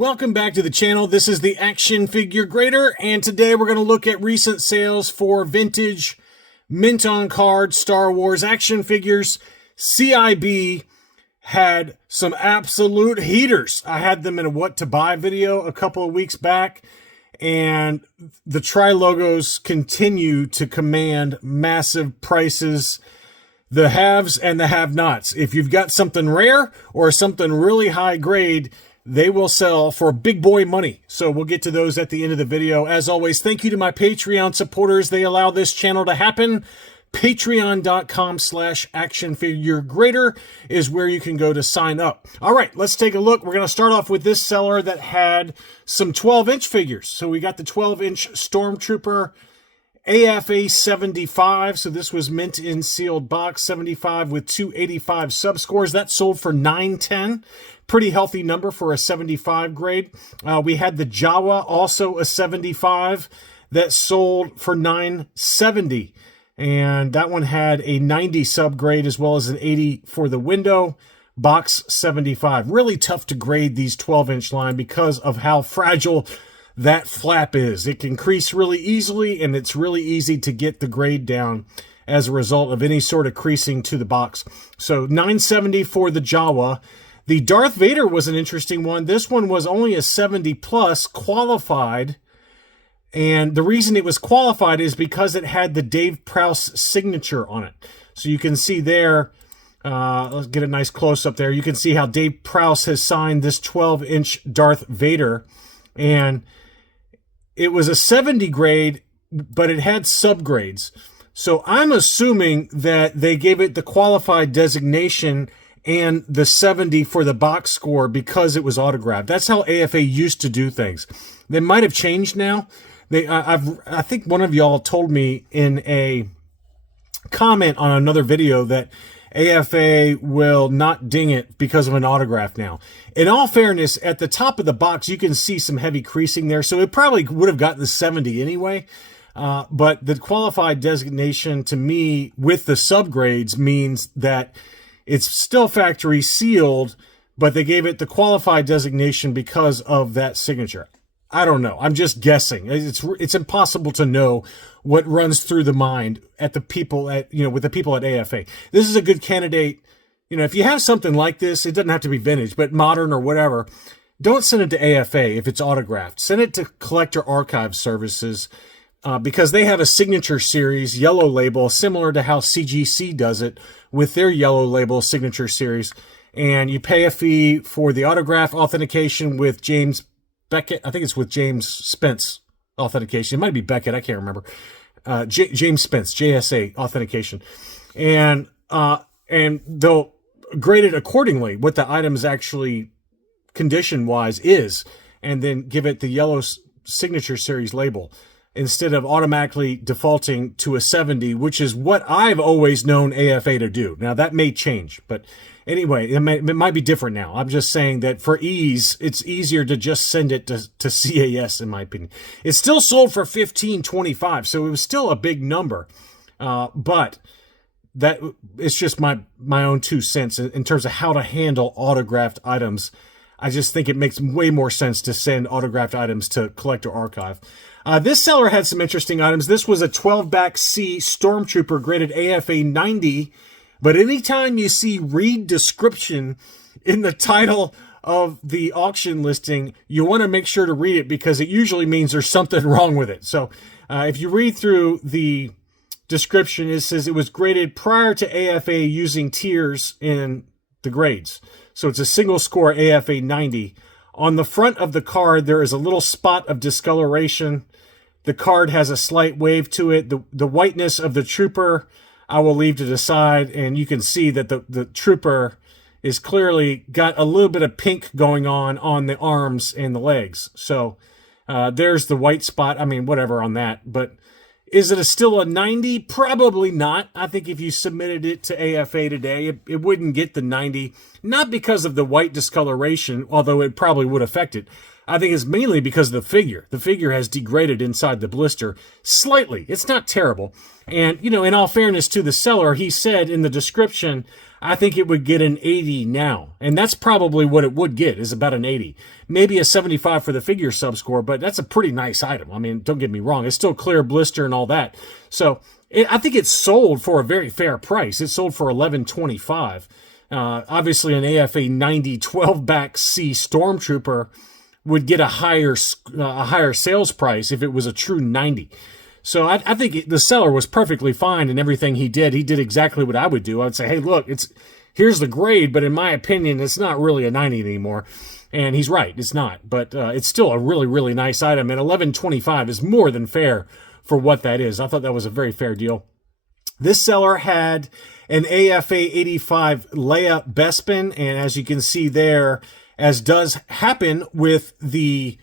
Welcome back to the channel. This is the Action Figure Grader, and today we're going to look at recent sales for vintage mint on card Star Wars action figures. CIB had some absolute heaters. I had them in a what to buy video a couple of weeks back, and the Trilogos continue to command massive prices. The haves and the have-nots. If you've got something rare or something really high grade, they will sell for big boy money. So we'll get to those at the end of the video. As always, thank you to my Patreon supporters. They allow this channel to happen. Patreon.com/actionfiguregrader is where you can go to sign up. All right, let's take a look. We're going to start off with this seller that had some 12-inch figures. So we got the 12-inch Stormtrooper AFA 75. So this was mint in sealed box 75 with 285 subscores. That sold for $910. Pretty healthy number for a 75 grade. We had the Jawa, also a 75, that sold for $970. And that one had a 90 subgrade as well as an 80 for the window. Box 75. Really tough to grade these 12-inch line because of how fragile that flap is. It can crease really easily, and it's really easy to get the grade down as a result of any sort of creasing to the box. So $970 for the Jawa. The Darth Vader was an interesting one. This one was only a 70 plus qualified. And the reason it was qualified is because it had the Dave Prowse signature on it. So you can see there, let's get a nice close up there. You can see how Dave Prowse has signed this 12-inch Darth Vader. And it was a 70 grade, but it had subgrades. So I'm assuming that they gave it the qualified designation and the 70 for the box score because it was autographed. That's how AFA used to do things. They might have changed now. I think one of y'all told me in a comment on another video that AFA will not ding it because of an autograph now. In all fairness, at the top of the box, you can see some heavy creasing there, so it probably would have gotten the 70 anyway. But the qualified designation to me with the subgrades means that it's still factory sealed, but they gave it the qualified designation because of that signature. I don't know. I'm just guessing. It's impossible to know what runs through the mind at the people at, with the people at AFA. This is a good candidate. If you have something like this, it doesn't have to be vintage, but modern or whatever, don't send it to AFA if it's autographed. Send it to Collector Archive Services because they have a signature series yellow label similar to how CGC does it with their yellow label signature series. And you pay a fee for the autograph authentication with James Beckett. I think it's with James Spence authentication. It might be Beckett. I can't remember. James Spence, JSA authentication. And they'll grade it accordingly, what the items actually condition-wise is, and then give it the yellow signature series label instead of automatically defaulting to a 70, which is what I've always known AFA to do. Now, that may change, but anyway, it might be different now. I'm just saying that for ease, it's easier to just send it to CAS, in my opinion. It still sold for $15.25, so it was still a big number. But that it's just my own 2 cents in terms of how to handle autographed items. I just think it makes way more sense to send autographed items to Collector Archive. This seller had some interesting items. This was a 12-back C Stormtrooper graded AFA 90. But anytime you see read description in the title of the auction listing, you want to make sure to read it because it usually means there's something wrong with it. So if you read through the description, it says it was graded prior to AFA using tiers in the grades. So it's a single score AFA 90. On the front of the card, there is a little spot of discoloration. The card has a slight wave to it. The whiteness of the trooper I will leave to the side, and you can see that the trooper is clearly got a little bit of pink going on the arms and the legs. So there's the white spot. I mean, whatever on that. But is it still a 90? Probably not. I think if you submitted it to AFA today, it wouldn't get the 90 not because of the white discoloration, although it probably would affect it. I think it's mainly because of the figure. The figure has degraded inside the blister slightly. It's not terrible. And, you know, in all fairness to the seller, he said in the description, I think it would get an 80 now. And that's probably what it would get, is about an 80. Maybe a 75 for the figure subscore, but that's a pretty nice item. I mean, don't get me wrong. It's still clear blister and all that. So I think it's sold for a very fair price. It sold for $11.25. Obviously, an AFA 90 12-back C Stormtrooper would get a higher sales price if it was a true 90. So I think the seller was perfectly fine in everything he did. He did exactly what I would do. I would say, hey, look, here's the grade, but in my opinion, it's not really a 90 anymore. And he's right, it's not. But it's still a really, really nice item. And $11.25 is more than fair for what that is. I thought that was a very fair deal. This seller had an AFA 85 Leia Bespin, and as you can see there, as does happen with the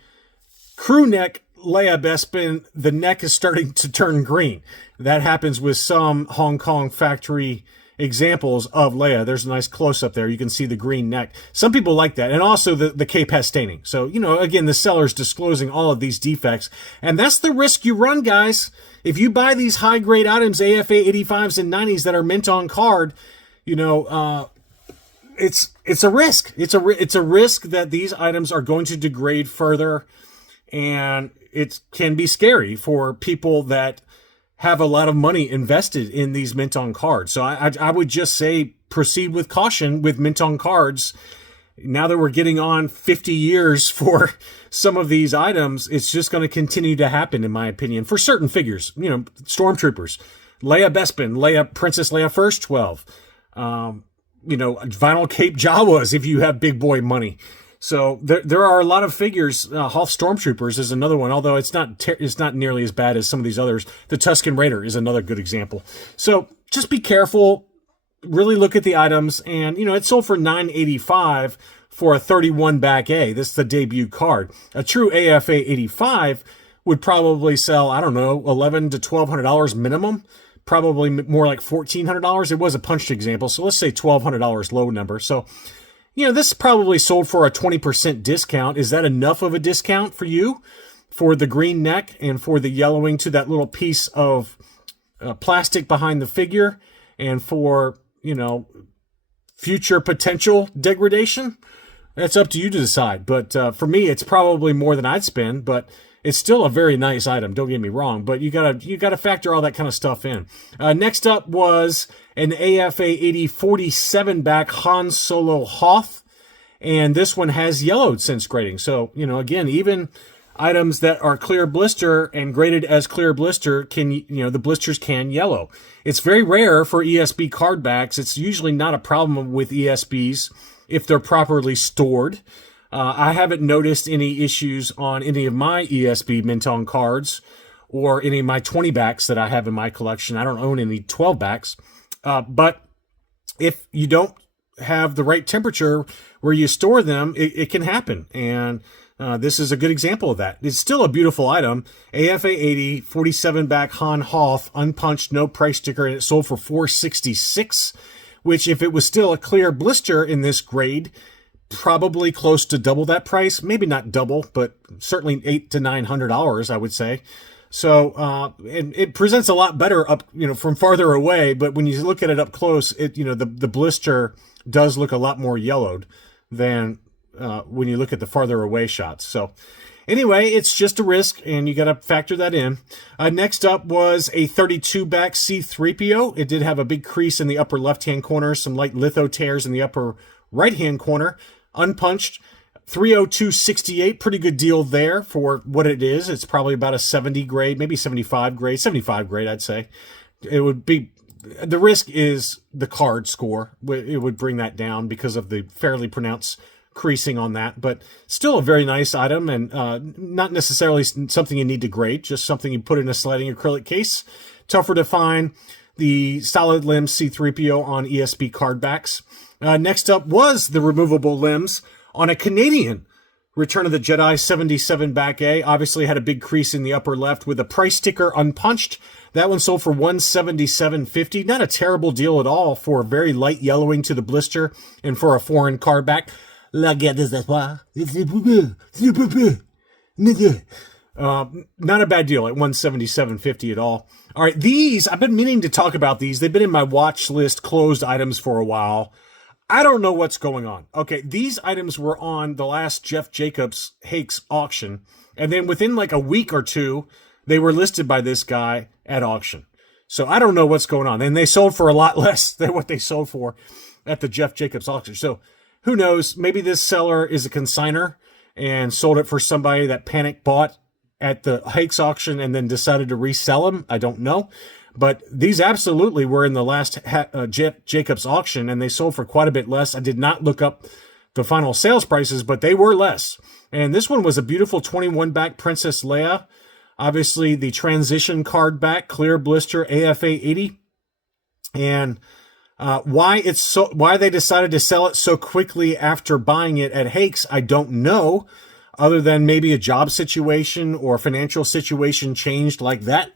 crew neck Leia Bespin, the neck is starting to turn green. That happens with some Hong Kong factory examples of Leia. There's a nice close-up there. You can see the green neck. Some people like that. And also the cape has staining. So, you know, again, the seller's disclosing all of these defects. And that's the risk you run, guys. If you buy these high-grade items, AFA 85s and 90s that are mint on card, you know, it's a risk. It's a risk that these items are going to degrade further, and it can be scary for people that have a lot of money invested in these mint on cards. So I would just say proceed with caution with mint on cards. Now that we're getting on 50 years for some of these items, it's just going to continue to happen, in my opinion, for certain figures. You know, Stormtroopers, Leia Bespin, Princess Leia First 12, you know, vinyl cape Jawas if you have big boy money. So there are a lot of figures. Hoth Stormtroopers is another one, although it's not nearly as bad as some of these others. The Tusken Raider is another good example. So just be careful. Really look at the items, and you know it sold for $9.85 for a 31 back A. This is the debut card. A true AFA 85 would probably sell, I don't know, $1,100 to $1,200 minimum. Probably more like $1,400. It was a punched example, so let's say $1,200 low number. So, you know, this probably sold for a 20% discount. Is that enough of a discount for you? For the green neck and for the yellowing to that little piece of plastic behind the figure, and for, you know, future potential degradation? That's up to you to decide. But for me, it's probably more than I'd spend, but it's still a very nice item, don't get me wrong, but you gotta factor all that kind of stuff in. Next up was an AFA 80 47 back Han Solo Hoth, and this one has yellowed since grading. So, you know, again, even items that are clear blister and graded as clear blister can, you know, the blisters can yellow. It's very rare for ESB card backs. It's usually not a problem with ESBs if they're properly stored. I haven't noticed any issues on any of my ESB mint on cards or any of my 20 backs that I have in my collection. I don't own any 12 backs. But if you don't have the right temperature where you store them, it can happen. And this is a good example of that. It's still a beautiful item. AFA 80, 47 back Han Hoth, unpunched, no price sticker, and it sold for $466, which if it was still a clear blister in this grade, probably close to double that price. Maybe not double, but certainly $800 to $900, I would say. So, and it presents a lot better up, you know, from farther away, but when you look at it up close, it, you know, the blister does look a lot more yellowed than when you look at the farther away shots. So anyway, it's just a risk, and you got to factor that in. Next up was a 32 back C-3PO. It did have a big crease in the upper left-hand corner, some light litho tears in the upper right-hand corner, unpunched. 302.68, pretty good deal there for what it is. It's probably about a 70 grade, maybe 75 grade, I'd say. It would be, the risk is the card score. It would bring that down because of the fairly pronounced creasing on that, but still a very nice item, and not necessarily something you need to grade, just something you put in a sliding acrylic case. Tougher to find the solid limbs C-3PO on ESB card backs. Next up was the removable limbs on a Canadian Return of the Jedi 77 back A. Obviously had a big crease in the upper left with a price sticker unpunched. That one sold for $177.50. Not a terrible deal at all for very light yellowing to the blister and for a foreign card back. Not a bad deal at $177.50 at all. All right, these, I've been meaning to talk about these. They've been in my watch list closed items for a while. I don't know what's going on. Okay, these items were on the last Jeff Jacobs Hakes auction, and then within like a week or two, they were listed by this guy at auction. So I don't know what's going on. And they sold for a lot less than what they sold for at the Jeff Jacobs auction. So who knows? Maybe this seller is a consigner and sold it for somebody that panic bought at the Hakes auction and then decided to resell them. I don't know. But these absolutely were in the last Jeff Jacobs auction, and they sold for quite a bit less. I did not look up the final sales prices, but they were less. And this one was a beautiful 21 back Princess Leia. Obviously, the transition card back, clear blister, AFA 80. And why they decided to sell it so quickly after buying it at Hakes, I don't know, other than maybe a job situation or financial situation changed like that.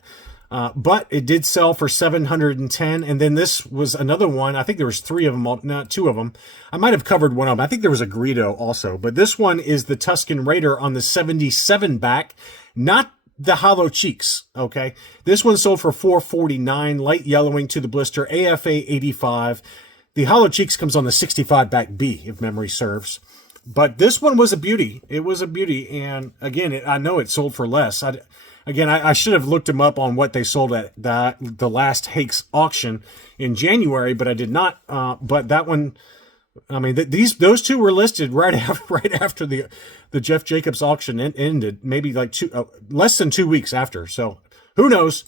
But it did sell for $710, and then this was another one. I think there was three of them, not two of them. I might have covered one of them. I think there was a Greedo also, but this one is the Tusken Raider on the 77 back, not the hollow cheeks. Okay, this one sold for $449, light yellowing to the blister, AFA 85. The hollow cheeks comes on the 65 back B, if memory serves. But this one was a beauty. It was a beauty, and again, I know it sold for less. I should have looked them up on what they sold at the last Hakes auction in January, but I did not. But that one, I mean, those two were listed right after the Jeff Jacobs auction ended, maybe like less than 2 weeks after. So who knows?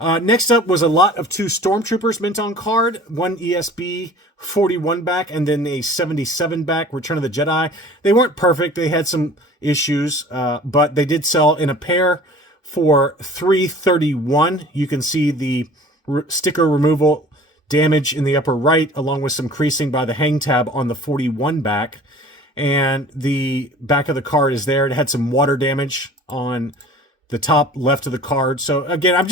Next up was a lot of two Stormtroopers mint on card, one ESB 41 back, and then a 77 back Return of the Jedi. They weren't perfect; they had some issues, but they did sell in a pair for $331. You can see the sticker removal damage in the upper right, along with some creasing by the hang tab on the 41 back. And the back of the card is there. It had some water damage on the top left of the card. So again, I'm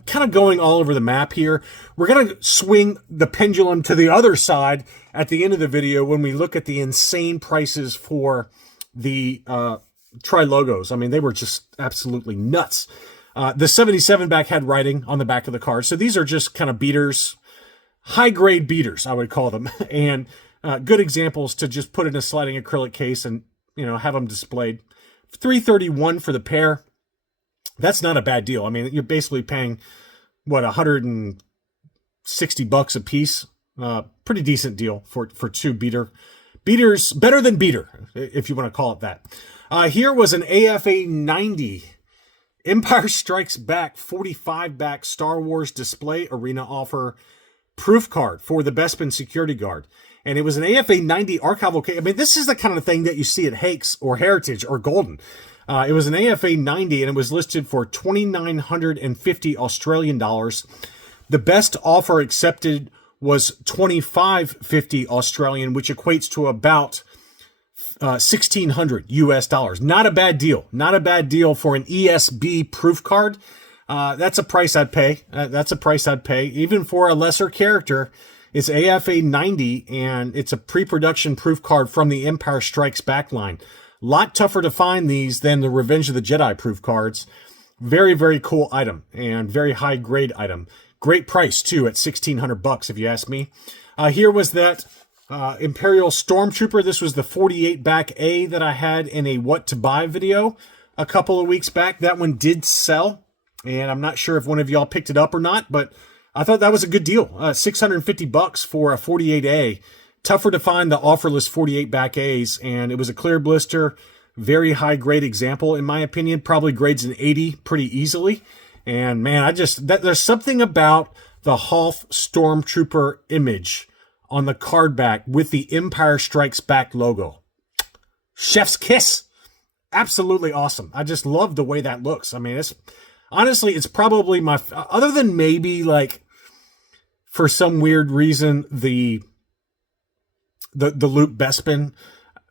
kind of going all over the map here. We're going to swing the pendulum to the other side at the end of the video when we look at the insane prices for the Trilogos. I mean, they were just absolutely nuts. The 77 back had writing on the back of the card. So these are just kind of beaters, high-grade beaters, I would call them, and good examples to just put in a sliding acrylic case and, have them displayed. $331 for the pair. That's not a bad deal. I mean, you're basically paying, $160 a piece. Pretty decent deal for two beaters, better than beater, if you want to call it that. Here was an AFA 90 Empire Strikes Back 45 back Star Wars Display Arena Offer proof card for the Bespin security guard. And it was an AFA 90 archival case. I mean, this is the kind of thing that you see at Hakes or Heritage or Golden. It was an AFA 90 and it was listed for 2,950 Australian dollars. The best offer accepted was 2,550 Australian, which equates to about 1,600 US dollars. Not a bad deal. Not a bad deal for an ESB proof card. That's a price I'd pay. Even for a lesser character. It's AFA 90, and it's a pre-production proof card from the Empire Strikes Back line. Lot tougher to find these than the Revenge of the Jedi proof cards. Very, very cool item, and very high grade item. Great price, too, at $1,600 if you ask me. Here was that Imperial Stormtrooper. This was the 48 back A that I had in a What to Buy video a couple of weeks back. That one did sell, and I'm not sure if one of y'all picked it up or not, but I thought that was a good deal. $650 for a 48A. Tougher to find the offerless 48 back A's, and it was a clear blister, very high grade example in my opinion. Probably grades an 80 pretty easily. And man, there's something about the Hoth Stormtrooper image on the card back with the Empire Strikes Back logo. Chef's kiss. Absolutely awesome. I just love the way that looks. I mean, it's probably my, other than maybe like for some weird reason, the Luke Bespin,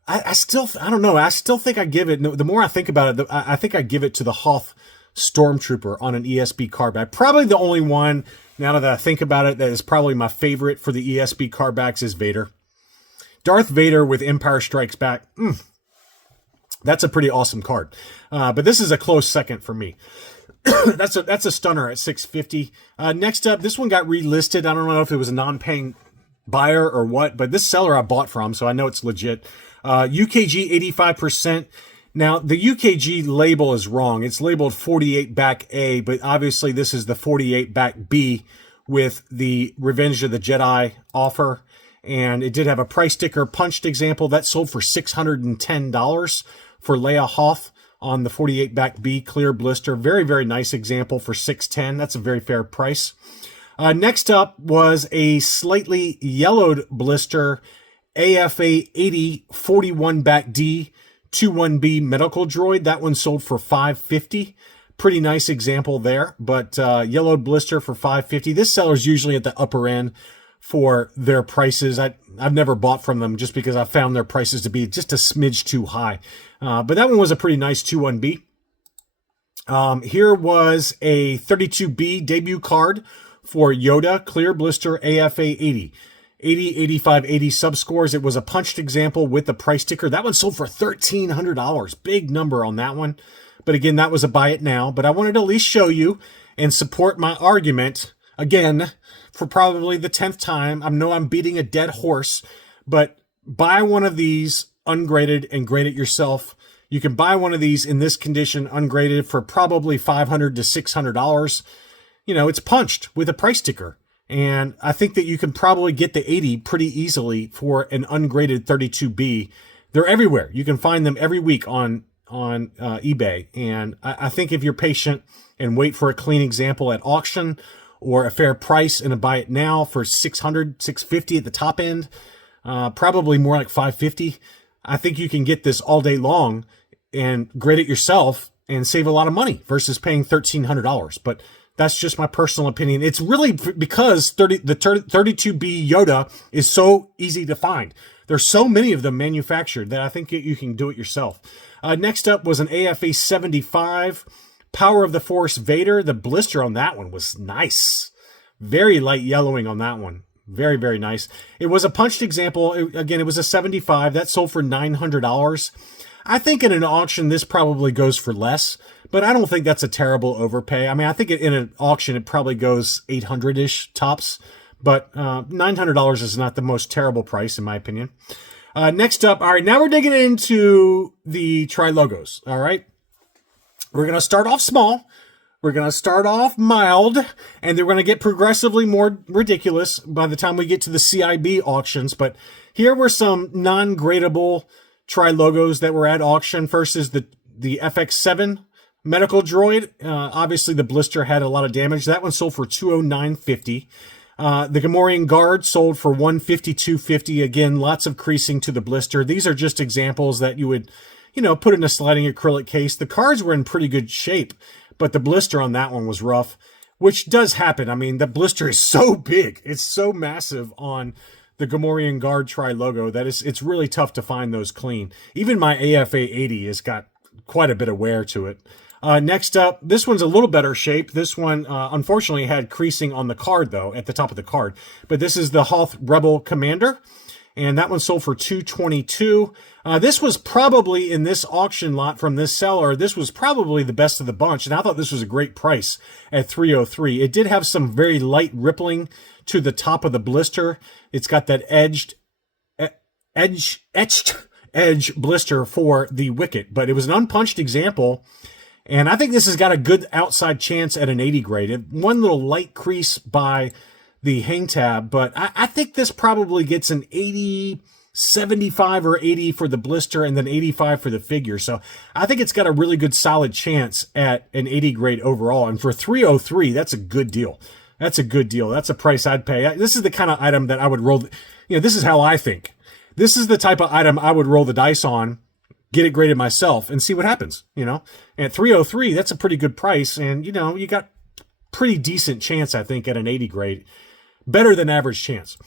I don't know. I still think I give it, the more I think about it, I think I give it to the Hoth Stormtrooper on an ESB card back. Probably the only one, now that I think about it, that is probably my favorite for the ESB card backs is Vader. Darth Vader with Empire Strikes Back. That's a pretty awesome card. But this is a close second for me. That's a stunner at $650. Next up, this one got relisted. I don't know if it was a non-paying buyer or what, but this seller I bought from, so I know it's legit. UKG 85%. Now, the UKG label is wrong. It's labeled 48 back A, but obviously this is the 48 back B with the Revenge of the Jedi offer. And it did have a price sticker punched example that sold for $610 for Leia Hoth on the 48 back B clear blister. Very, very nice example for $610. That's a very fair price. Next up was a slightly yellowed blister AFA 80 41 back D 21B medical droid. That one sold for $550. Pretty nice example there, but yellowed blister for $550. This seller's usually at the upper end for their prices. I've never bought from them just because I found their prices to be just a smidge too high. But that one was a pretty nice 21B. Here was a 32B debut card for Yoda clear blister AFA 80. 80, 85, 80 subscores. It was a punched example with the price sticker. That one sold for $1,300. Big number on that one. But again, that was a buy it now. But I wanted to at least show you and support my argument again for probably the 10th time. I know I'm beating a dead horse, but buy one of these ungraded and grade it yourself. You can buy one of these in this condition ungraded for probably $500 to $600. You know, it's punched with a price sticker. And I think that you can probably get the 80 pretty easily for an ungraded 32B. They're everywhere. You can find them every week on eBay. And I think if you're patient and wait for a clean example at auction or a fair price and a buy it now for $600, $650 at the top end, probably more like $550. I think you can get this all day long and grade it yourself and save a lot of money versus paying $1,300. But that's just my personal opinion. It's really because the 32B Yoda is so easy to find. There's so many of them manufactured that I think you can do it yourself. Next up was an AFA 75 Power of the Force Vader. The blister on that one was nice. Very light yellowing on that one. Very, very nice. It was a punched example. Again, it was a 75. That sold for $900. I think in an auction, this probably goes for less, but I don't think that's a terrible overpay. I mean, I think in an auction, it probably goes 800-ish tops, but $900 is not the most terrible price, in my opinion. Next up, all right, now we're digging into the Trilogos, all right? We're going to start off small. We're going to start off mild, and then we're going to get progressively more ridiculous by the time we get to the CIB auctions. But here were some non-gradable Trilogos that were at auction. First is the FX7 medical droid. Obviously, the blister had a lot of damage. That one sold for $209.50. The Gamorrean Guard sold for $152.50. Again, lots of creasing to the blister. These are just examples that you would, put in a sliding acrylic case. The cards were in pretty good shape, but the blister on that one was rough, which does happen. I mean, the blister is so big. It's so massive on the Gamorrean Guard Trilogo that it's really tough to find those clean. Even my AFA 80 has got quite a bit of wear to it. Next up, this one's a little better shape. This one, unfortunately, had creasing on the card, though, at the top of the card. But this is the Hoth Rebel Commander, and that one sold for $222. This was probably, in this auction lot from this seller, this was probably the best of the bunch, and I thought this was a great price at $303. It did have some very light rippling to the top of the blister. It's got that etched edge blister for the wicket, but it was an unpunched example. And I think this has got a good outside chance at an 80 grade. One little light crease by the hang tab, but I think this probably gets an 80, 75 or 80 for the blister and then 85 for the figure. So I think it's got a really good solid chance at an 80 grade overall. And for $303, that's a good deal. That's a good deal. That's a price I'd pay. This is the kind of item that I would roll. This is how I think. This is the type of item I would roll the dice on, get it graded myself, and see what happens. And at $303, that's a pretty good price. And, you got pretty decent chance, I think, at an 80 grade. better than average chance.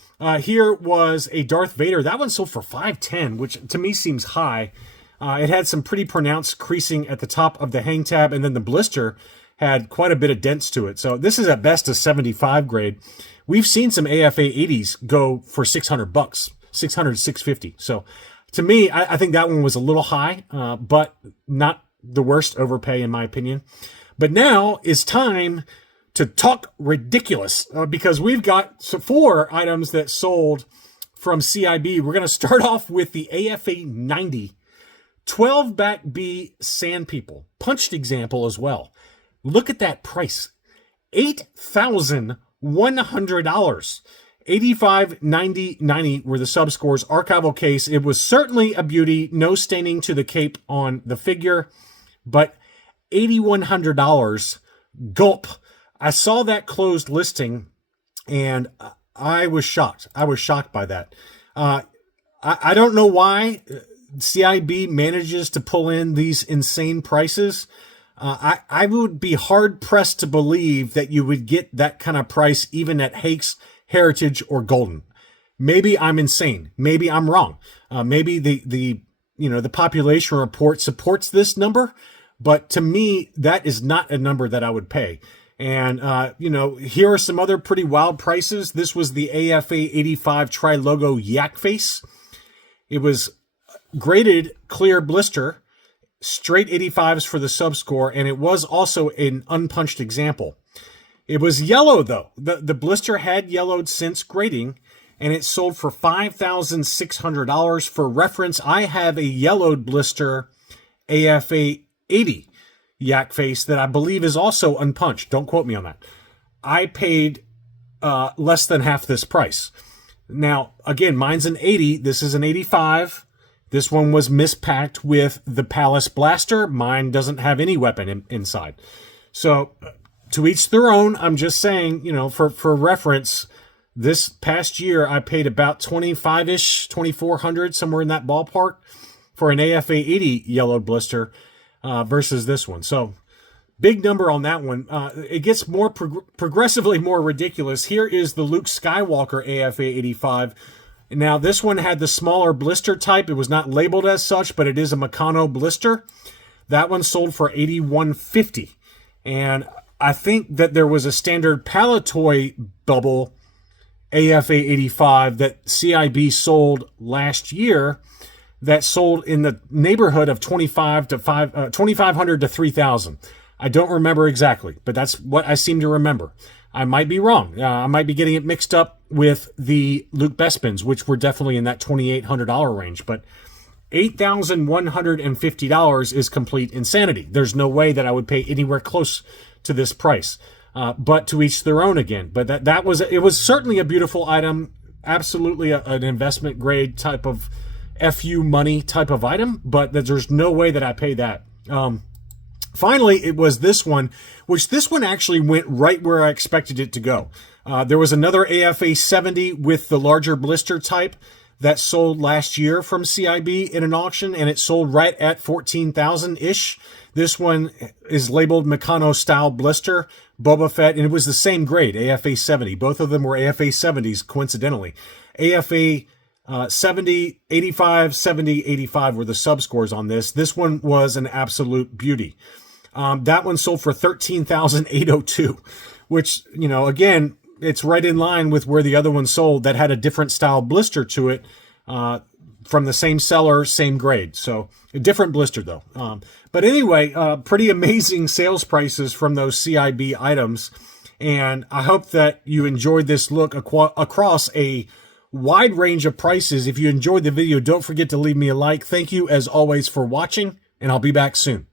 Here was a Darth Vader. That one sold for $510, which to me seems high. It had some pretty pronounced creasing at the top of the hang tab, and then the blister had quite a bit of dents to it. So this is at best a 75 grade. We've seen some AFA 80s go for $600, 600, 650. So to me, I think that one was a little high, but not the worst overpay in my opinion. But now is time to talk ridiculous, because we've got 4 items that sold from CIB. We're going to start off with the AFA 90 12 back B Sand People, punched example as well. Look at that price, $8,100. 85, 90, 90 were the subscores. Archival case. It was certainly a beauty. No staining to the cape on the figure, but $8,100. Gulp. I saw that closed listing and I was shocked. I was shocked by that. I don't know why CIB manages to pull in these insane prices. I would be hard pressed to believe that you would get that kind of price even at Hakes, Heritage, or Golden. Maybe I'm insane. Maybe I'm wrong. Maybe the population report supports this number, but to me that is not a number that I would pay. And here are some other pretty wild prices. This was the AFA 85 Trilogo Yak Face. It was graded clear blister, straight 85s for the subscore, and it was also an unpunched example. It was yellow, though. The blister had yellowed since grading, and it sold for $5,600. For reference, I have a yellowed blister AFA 80 Yak Face that I believe is also unpunched. Don't quote me on that. I paid less than half this price. Now, again, mine's an 80. This is an 85. This one was mispacked with the Palace Blaster. Mine doesn't have any weapon inside. So to each their own. I'm just saying, for reference, this past year I paid about 25-ish, 2,400, somewhere in that ballpark for an AFA 80 yellowed blister versus this one. So big number on that one. It gets more progressively more ridiculous. Here is the Luke Skywalker AFA 85. Now, this one had the smaller blister type. It was not labeled as such, but it is a Meccano blister. That one sold for $8,150. And I think that there was a standard Palatoy bubble AFA 85 that CIB sold last year that sold in the neighborhood of $2,500 to $3,000. I don't remember exactly, but that's what I seem to remember. I might be wrong. I might be getting it mixed up with the Luke Bespins, which were definitely in that $2,800 range. But $8,150 is complete insanity. There's no way that I would pay anywhere close to this price. But to each their own again. But it was certainly a beautiful item. Absolutely an investment grade type of FU money type of item. But there's no way that I pay that. Finally, it was this one, which this one actually went right where I expected it to go. There was another AFA 70 with the larger blister type that sold last year from CIB in an auction, and it sold right at $14,000-ish. This one is labeled Meccano style blister, Boba Fett, and it was the same grade, AFA 70. Both of them were AFA 70s, coincidentally. AFA 70, 85, 70, 85 were the subscores on this. This one was an absolute beauty. That one sold for $13,802, which, again, it's right in line with where the other one sold that had a different style blister to it from the same seller, same grade. So a different blister, though. But anyway, pretty amazing sales prices from those CIB items. And I hope that you enjoyed this look across a wide range of prices. If you enjoyed the video, don't forget to leave me a like. Thank you, as always, for watching, and I'll be back soon.